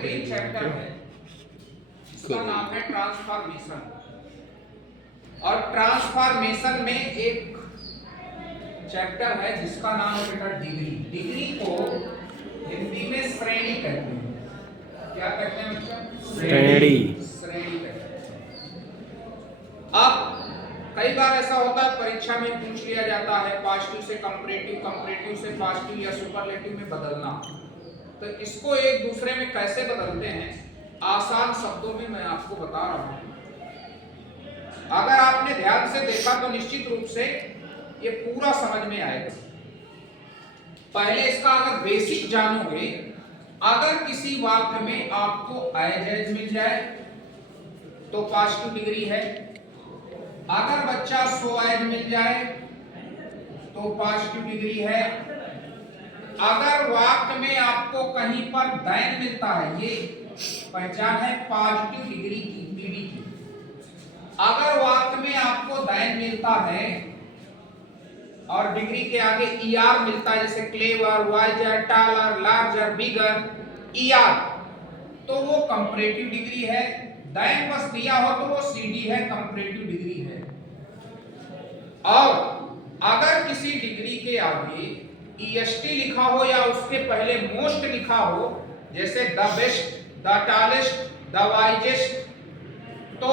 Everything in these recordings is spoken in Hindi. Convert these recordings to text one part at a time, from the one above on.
बेहतरीन चैप्टर है, इसका नाम है ट्रांसफॉर्मेशन। और ट्रांसफॉर्मेशन में एक चैप्टर है जिसका नाम है बेटा डिग्री। डिग्री को हिंदी में श्रेणी कहते हैं। क्या कहते हैं बच्चा? श्रेणी। श्रेणी कहते हैं। अब कई बार ऐसा होता है परीक्षा में पूछ लिया जाता है पॉजिटिव से कंपैरेटिव, कंपैरेटिव से पॉजिटिव या सुपरलेटिव में बदलना। तो इसको एक दूसरे में कैसे बदलते हैं आसान शब्दों में मैं आपको बता रहा हूं। अगर आपने ध्यान से देखा तो निश्चित रूप से ये पूरा समझ में आएगा। पहले इसका अगर बेसिक जानोगे, अगर किसी वाक्य में आपको एज मिल जाए तो पॉजिटिव डिग्री है। अगर बच्चा सो एज मिल जाए तो पॉजिटिव डिग्री है। अगर वाक्य में आपको कहीं पर दैन मिलता है, ये पहचान है पॉजिटिव डिग्री की, पीडी की। अगर वाक्य में आपको दैन मिलता है और डिग्री के आगे ईआर मिलता है, जैसे क्लेवर, वाइजर, टालर, लार्जर, बिगर, ईआर, तो वो कंपैरेटिव डिग्री है। दैन बस दिया हो तो वो सीडी है, कंपैरेटिव डिग्री है। और अगर किसी डिग्री के आगे ईएसटी लिखा हो या उसके पहले मोस्ट लिखा हो, जैसे the best, the tallest, the wisest, तो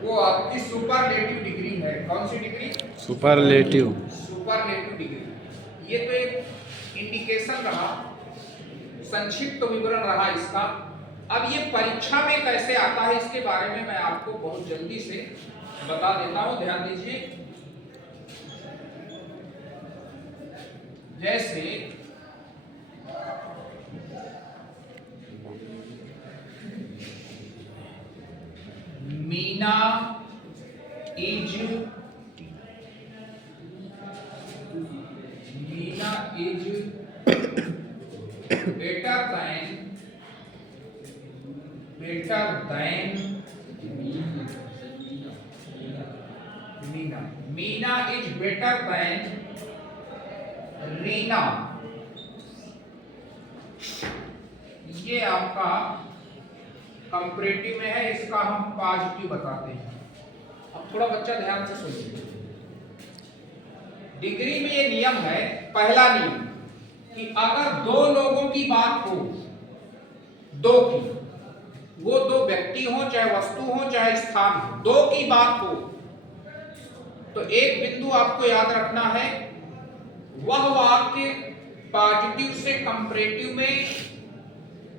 वो आपकी सुपरलेटिव डिग्री है। कौन सी डिग्री? सुपरलेटिव। Superlative degree. ये तो एक इंडिकेशन रहा, संक्षिप्त विवरण रहा इसका। अब ये परीक्षा में कैसे आता है इसके बारे में मैं आपको बहुत जल्दी से बता देता हूं, ध्यान दीजिए। जैसे Meena is better than Meena. Meena is better than Reena. ये आपका कंपैरेटिव में है, इसका हम पॉजिटिव बताते हैं। अब थोड़ा बच्चा ध्यान से सुनिए। डिग्री में ये नियम है, पहला नियम कि अगर दो लोगों की बात हो, दो की, वो दो व्यक्ति हो, चाहे वस्तु हो, चाहे स्थान हो, दो की बात हो, तो एक बिंदु आपको याद रखना है, वह वाक्य पॉजिटिव से कंपैरेटिव में,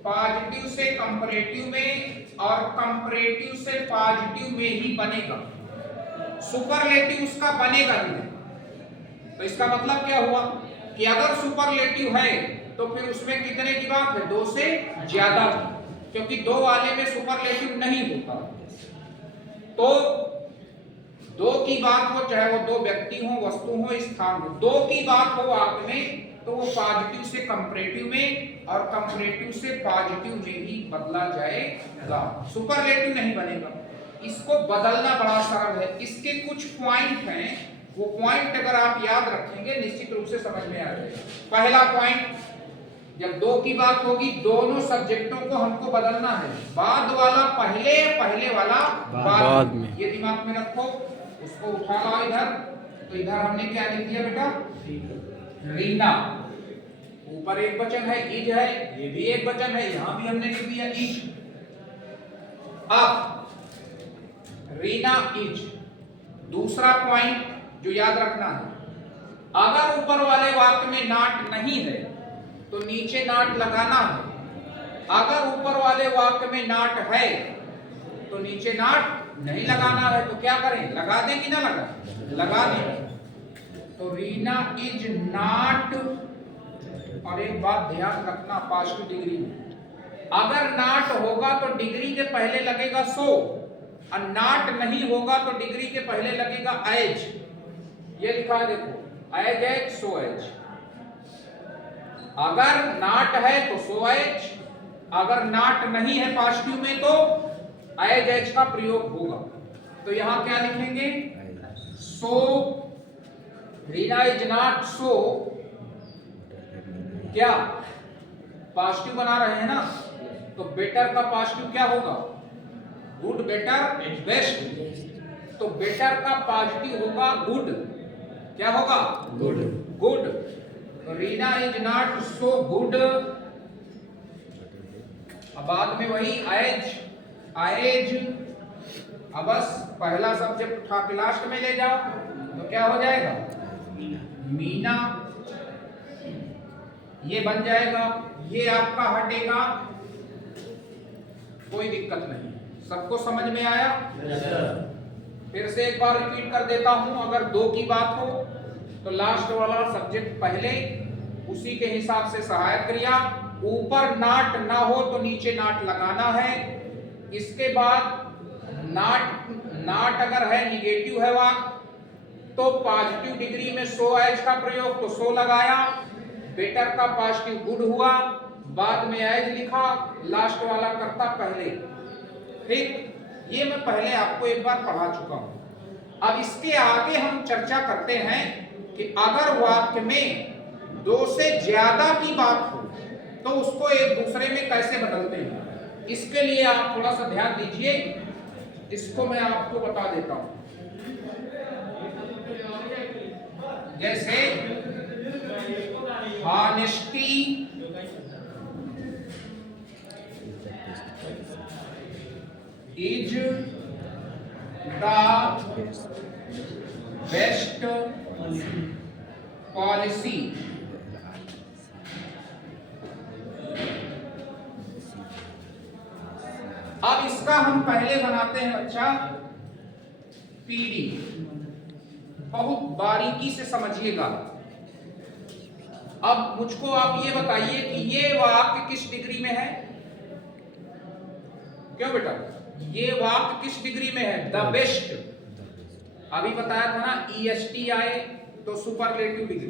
पॉजिटिव से कंपैरेटिव में और कंपैरेटिव से पॉजिटिव में ही बनेगा। सुपरलेटिव उसका बनेगा नहीं। तो इसका मतलब क्या हुआ कि अगर सुपरलेटिव है तो फिर उसमें कितने की बात है? दो से ज्यादा की, क्योंकि दो वाले में सुपरलेटिव नहीं होता। तो दो की बात हो, चाहे वो दो व्यक्ति हो, वस्तु हो, स्थान हो, दो की बात हो वाक्य में, तो वो पॉजिटिव से कंपैरेटिव में और कंपैरेटिव से पॉजिटिव में ही बदला जाएगा, सुपरलेटिव नहीं बनेगा। इसको बदलना बड़ा सरल है। इसके कुछ पॉइंट हैं, वो पॉइंट अगर आप याद रखेंगे निश्चित रूप से समझ में आ जाएगा। पहला पॉइंट, जब दो की बात होगी, दोनों सब्जेक्टों को हमको बदलना है। बाद वाला पहले, पहले वाला बाद में। ये दिमाग में रखो। उसको उठा लाओ इधर, तो इधर हमने क्या लिख दिया बेटा? रीना। ऊपर एक वचन है, इज है, ये भी एक वचन है, यहां भी हमने लिख दिया इज। अब रीना इज। दूसरा पॉइंट जो याद रखना है, अगर ऊपर वाले वाक्य में नॉट नहीं है तो नीचे नॉट लगाना है। अगर ऊपर वाले वाक्य में नॉट है तो नीचे नॉट नहीं लगाना है। तो क्या करें? लगा दें कि ना लगा दें। तो रीना इज नॉट। और एक बात ध्यान रखना, पॉजिटिव डिग्री में अगर नॉट होगा तो डिग्री के पहले लगेगा सो, और नॉट नहीं होगा तो डिग्री के पहले लगेगा एज। ये लिखा है देखो, एज एज सो एज। अगर नॉट है तो सो एज, अगर नॉट नहीं है पॉजिटिव में तो एज एज का प्रयोग होगा। तो यहां क्या लिखेंगे? सो रीना इज नॉट सो, क्या पॉजिटिव बना रहे हैं ना, तो बेटर का पॉजिटिव क्या होगा? Good, better, best. तो बेटर का पॉजिटिव होगा गुड। क्या होगा? गुड। गुड। तो Reena is not so good. अब बाद में वही एज। अब बस पहला सब्जेक्ट उठा के लास्ट में ले जाओ तो क्या हो जाएगा? मीना। ये बन जाएगा, ये आपका हटेगा, कोई दिक्कत नहीं। सबको समझ में आया? फिर से एक बार रिपीट कर देता हूं। अगर दो की बात हो तो लास्ट वाला सब्जेक्ट पहले, उसी के हिसाब से सहायक क्रिया। ऊपर नाट ना हो तो नीचे नाट लगाना है। इसके बाद नाट अगर है, निगेटिव है वाक्य, तो पॉजिटिव डिग्री में सो एज का प्रयोग, तो सो लगाया। बेटर का पॉजिटिव गुड हुआ, बाद में एज लिखा, लास्ट वाला करता पहले। ठीक, ये मैं पहले आपको एक बार पढ़ा चुका हूं। अब इसके आगे हम चर्चा करते हैं कि अगर वाक्य में दो से ज्यादा की बात हो तो उसको एक दूसरे में कैसे बदलते हैं। इसके लिए आप थोड़ा सा ध्यान दीजिए, इसको मैं आपको बता देता हूं। जैसे honesty is the best policy. अब इसका हम पहले बनाते हैं बच्चा पीडी। बहुत बारीकी से समझिएगा। अब मुझको आप ये बताइए कि ये वाक्य किस डिग्री में है? क्यों बेटा? ये वाक्य किस डिग्री में है? The best. अभी बताया था ना, EST आए तो सुपरलेटिव डिग्री।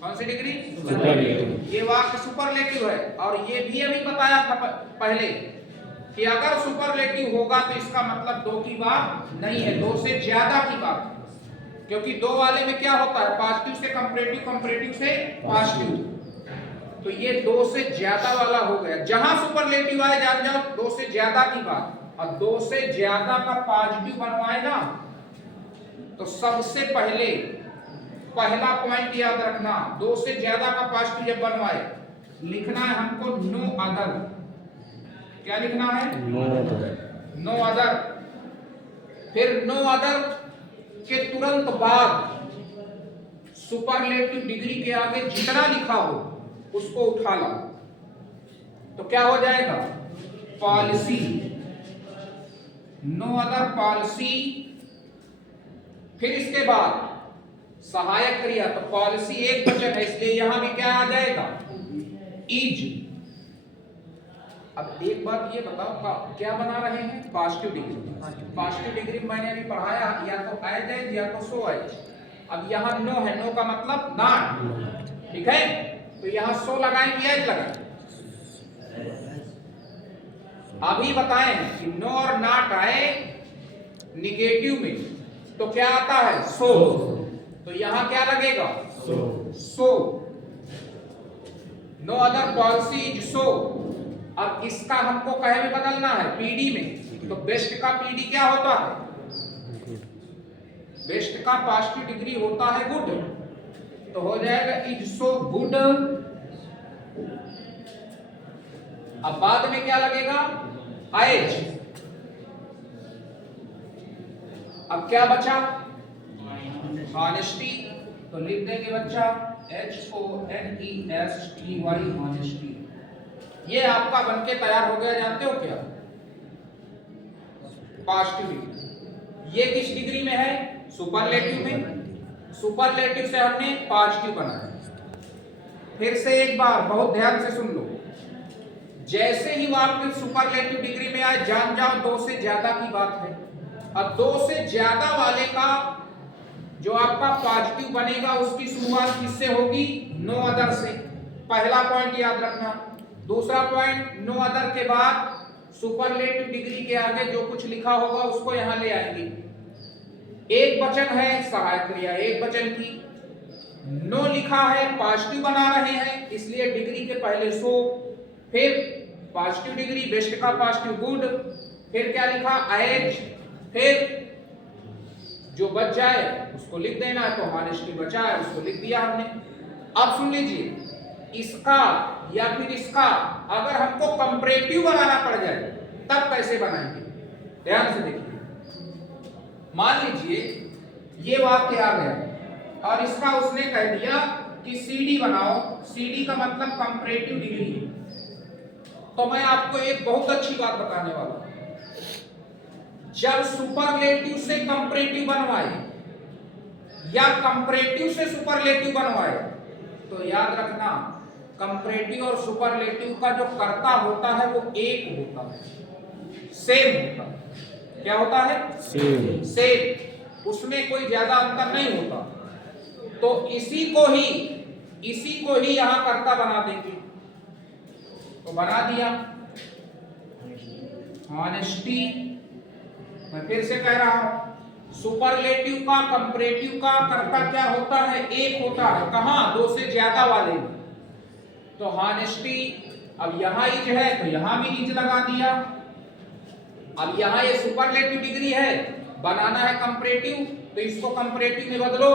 कौन सी डिग्री? सुपरलेटिव। ये वाक्य सुपरलेटिव है। और ये भी अभी बताया था पहले कि अगर सुपरलेटिव होगा तो इसका मतलब दो की बात नहीं है, दो से ज्यादा की बात। क्योंकि दो वाले में क्या होता है? पॉजिटिव से कंपैरेटिव, कंपैरेटिव से पॉजिटिव। तो ये दो से ज्यादा वाला हो गया। जहां सुपरलेटिव आए जान जाओ दो से ज्यादा की बात। और दो से ज्यादा का पॉजिटिव बनवाए ना, तो सबसे पहले पहला पॉइंट याद रखना, दो से ज्यादा का पॉजिटिव जब बनवाए लिखना है हमको नो अदर। क्या लिखना है? No other. फिर नो अदर के तुरंत बाद सुपरलेटिव डिग्री के आगे जितना लिखा हो उसको उठा लो, तो क्या हो जाएगा? पॉलिसी। No other policy. फिर इसके बाद सहायक क्रिया, तो पॉलिसी एक वचन है इसलिए यहां भी क्या आ जाएगा? इज। अब एक बात ये बताओ, क्या बना रहे हैं? Positive degree. पॉजिटिव डिग्री मैंने अभी पढ़ाया, या तो एज है या तो सो एज। अब यहाँ नो है, नो का मतलब नॉट। ठीक है, तो यहाँ सो लगाएंगे, एज लगाएंगे। अभी बताए कि नो और नॉट आए निगेटिव में तो क्या आता है? सो। तो यहाँ क्या लगेगा? So. No other policy is so. अब इसका हमको कहे में बदलना है पीडी में, तो बेस्ट का पीडी क्या होता है? बेस्ट का पॉजिटिव डिग्री होता है गुड, तो हो जाएगा इज सो गुड। अब बाद में क्या लगेगा? एज। अब क्या बचा? हॉनेस्टी। तो लिख देंगे बच्चा HONESTY, हॉनेस्टी। ये आपका बनके तैयार हो गया। जानते हो क्या? Positive degree. ये किस डिग्री में है? सुपरलेटिव में। सुपरलेटिव से हमने पॉजिटिव बनाया। फिर से एक बार बहुत ध्यान से सुन लो। जैसे ही वाक्य सुपरलेटिव डिग्री में आए जान जाओ दो से ज्यादा की बात है। अब दो से ज्यादा वाले का जो आपका पॉजिटिव बनेगा उसकी शुरुआत किससे होगी? नो अदर से। पहला पॉइंट याद रखना। दूसरा पॉइंट, नो अदर के बाद सुपरलेटिव डिग्री के आगे जो कुछ लिखा होगा उसको यहां ले आएंगे। एक वचन है सहायक क्रिया, एक वचन की। नो लिखा है, पॉजिटिव बना रहे हैं इसलिए डिग्री के पहले सो, फिर पॉजिटिव डिग्री, बेस्ट का पॉजिटिव गुड, फिर क्या लिखा एज, फिर जो बच जाए उसको लिख देना है, तो हॉनेस्टी बचा है उसको लिख दिया हमने। अब सुन लीजिए, इसका या फिर इसका अगर हमको कंपैरेटिव बनाना पड़ जाए तब कैसे बनाएंगे, ध्यान से देखिए। मान लीजिए ये वाक्य आ गया और इसका उसने कह दिया कि सीडी बनाओ, सीडी का मतलब कंपैरेटिव डिग्री। तो मैं आपको एक बहुत अच्छी बात बताने वाला हूं, जब सुपरलेटिव से कंपैरेटिव बनवाए या कंपैरेटिव से सुपरलेटिव बनवाए तो याद रखना कंपैरेटिव और सुपरलेटिव का जो कर्ता होता है वो एक होता है, सेम होता है। क्या होता है? सेम, उसमें कोई ज्यादा अंतर नहीं होता। तो इसी को ही यहां कर्ता बना देंगे। तो बना दिया ऑनेस्टी। मैं फिर से कह रहा हूं, सुपरलेटिव का कंपैरेटिव का कर्ता क्या होता है? एक होता है। कहां? दो से ज्यादा वाले। तो ऑनेस्टी, अब यहां इज है तो यहां भी इज लगा दिया। अब यहां ये सुपरलेटिव डिग्री है, बनाना है कंपैरेटिव, तो इसको कंपैरेटिव में बदलो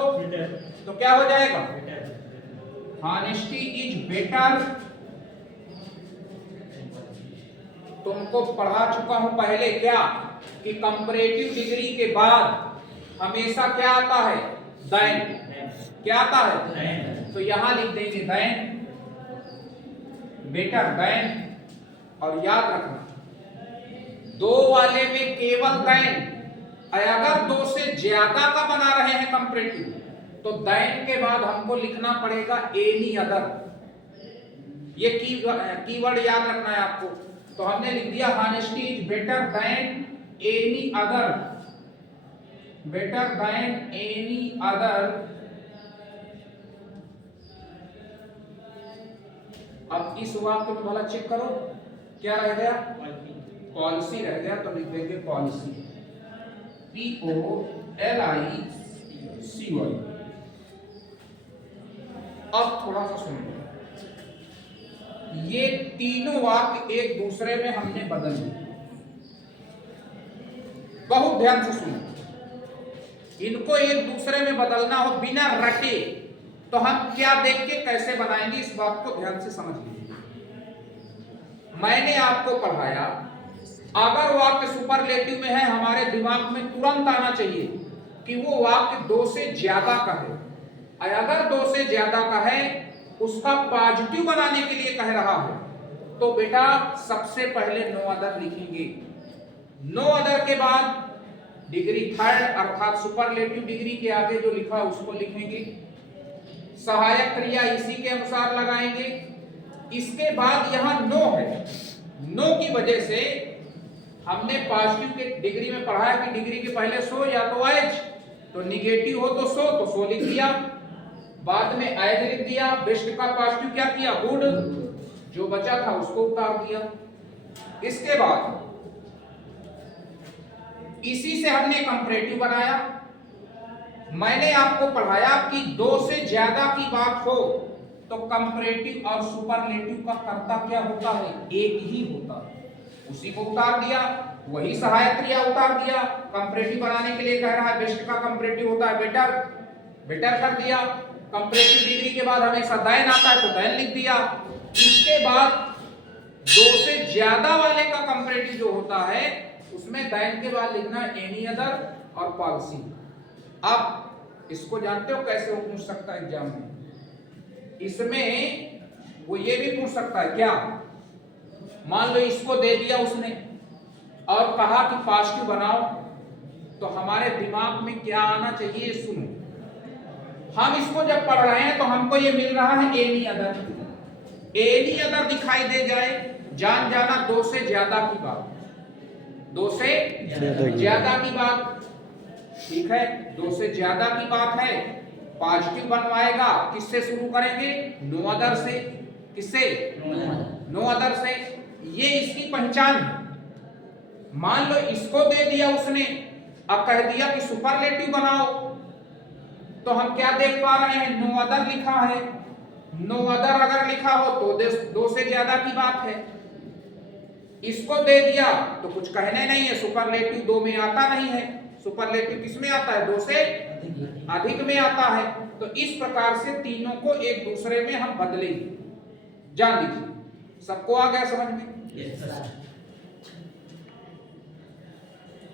तो क्या हो जाएगा? Honesty is better. तुमको पढ़ा चुका हूं पहले क्या कि कंपैरेटिव डिग्री के बाद हमेशा क्या आता है? देन। क्या आता है? तो यहां लिख देंगे देन, बेटर देन। और याद रखना दो वाले में केवल देन, अगर दो से ज्यादा का बना रहे हैं कंपैरेटिव तो देन के बाद हमको लिखना पड़ेगा एनी अदर। ये कीवर्ड याद रखना है आपको। तो हमने लिख दिया honesty is better than any other, better than any other. अब इस वाक्य में भला चेक करो क्या रह गया? पॉलिसी रह गया, तो लिख देंगे पॉलिसी, POLICY। अब थोड़ा सा सुनो, ये तीनों वाक्य एक दूसरे में हमने बदल दिए। बहुत ध्यान से सुनो, इनको एक दूसरे में बदलना हो बिना रटे तो हम क्या देख के कैसे बनाएंगे, इस बात को ध्यान से समझ लीजिए। मैंने आपको पढ़ाया, अगर वाक्य सुपरलेटिव में है हमारे दिमाग में तुरंत आना चाहिए कि वो वाक्य दो से ज्यादा का है। अगर दो से ज्यादा का है उसका पॉजिटिव बनाने के लिए कह रहा है तो बेटा सबसे पहले नो अदर लिखेंगे। नो अदर के बाद डिग्री थर्ड अर्थात सुपरलेटिव डिग्री के आगे जो लिखा उसको लिखेंगे, सहायक क्रिया इसी के अनुसार लगाएंगे। इसके बाद यहां नो है, नो की वजह से हमने पॉजिटिव के डिग्री में पढ़ा है कि डिग्री के पहले सो या तो एज, तो निगेटिव हो तो सो लिख दिया, बाद में एज लिख दिया, बेस्ट का पॉजिटिव क्या किया? गुड, जो बचा था उसको उतार दिया। इसके बाद इसी से हमने कंपैरेटिव बनाया। मैंने आपको पढ़ाया कि दो से ज्यादा की बात हो तो कंपैरेटिव और सुपरलेटिव का कर्ता क्या होता है? एक ही होता है। उसी को उतार दिया, वही सहायक क्रिया उतार दिया। कंपैरेटिव बनाने के लिए कह रहा है बेस्ट का कंपैरेटिव होता है बेटर, बेटर कर दिया। कंपैरेटिव डिग्री के बाद हमेशा देन आता है तो देन लिख दिया। इसके बाद दो से ज्यादा वाले का कंपैरेटिव जो होता है उसमें देन के बाद लिखना है एनी अदर और पॉलिसी। अब इसको जानते हो कैसे वो पूछ सकता है एग्जाम में? इसमें वो ये भी पूछ सकता है क्या, मान लो इसको दे दिया उसने और कहा कि पॉजिटिव बनाओ, तो हमारे दिमाग में क्या आना चाहिए? सुनो, हम इसको जब पढ़ रहे हैं तो हमको ये मिल रहा है एनी अदर। एनी अदर दिखाई दे जाए, जान जाना दो से ज्यादा की बात, दो से ज्यादा की बात, ठीक है, दो से ज्यादा की बात है। पॉजिटिव बनवाएगा, किससे शुरू करेंगे? नो अदर से। किससे? नो अदर से। ये इसकी पहचान है। मान लो इसको दे दिया उसने, अब कह दिया कि सुपरलेटिव बनाओ, तो हम क्या देख पा रहे हैं? नो अदर लिखा है। नो अदर अगर लिखा हो तो दो से ज्यादा की बात है। इसको दे दिया तो कुछ कहने नहीं है, सुपरलेटिव दो में आता नहीं है, सुपरलेटिव किस में आता है, दो से अधिक में आता है। तो इस प्रकार से तीनों को एक दूसरे में हम बदलेंगे, जान लीजिए। सबको आ गया समझ में?